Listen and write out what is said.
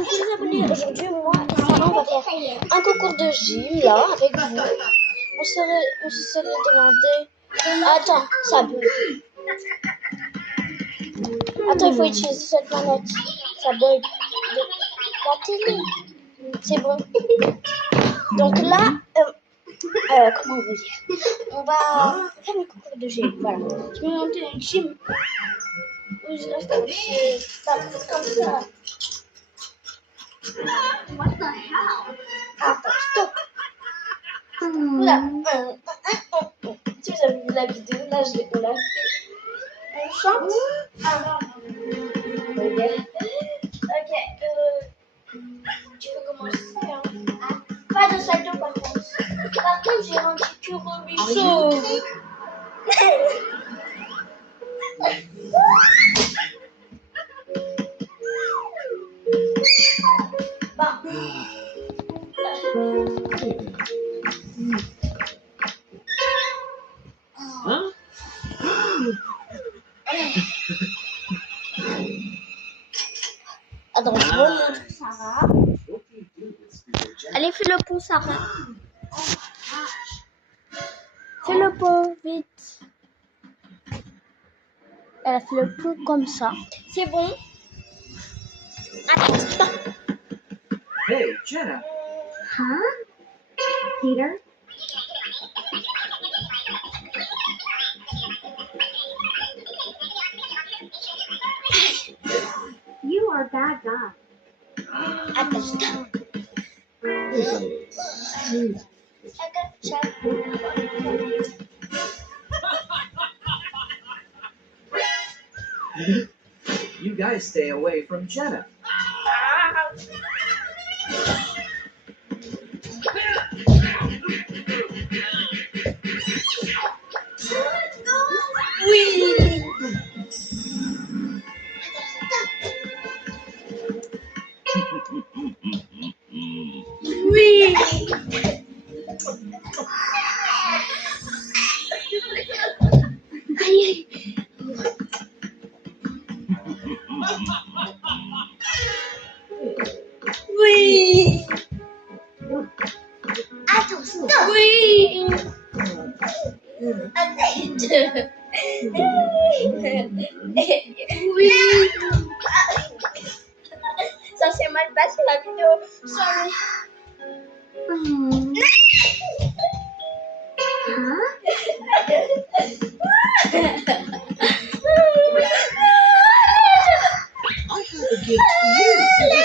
Coucou les abonnés, aujourd'hui moi et Sarah on va faire un concours de gym là avec vous. On se serait demandé. Attends, ça bug. Attends, il faut utiliser cette manette. Ça bug. La télé. C'est bon. Donc là, comment vous dire? On va faire un concours de gym. Voilà. Je vais monter une gym. Oui, je reste comme ça. What the hell? Attends, stop. Là, si vous avez vu la vidéo, là, on l'a fait. On chante. Ok, tu veux commencer, hein? Pas de salto, par contre. Par contre, j'ai rendu que Robichaud. Hein? Attends, je remonte Sarah. Allez, fais le pont, Sarah. Fais le pont, vite. Elle a fait le pont comme ça. C'est bon. Allez, stop. Hey, Jenna. Huh? Peter? You are a bad guy. Attends, stop. You guys stay away from Jenna. Oui. Oui. Aïe. Oui. Attends, stop! Oui. Oui. Ça s'est mal passé la vidéo. Sorry. Huh? I have a gift for you.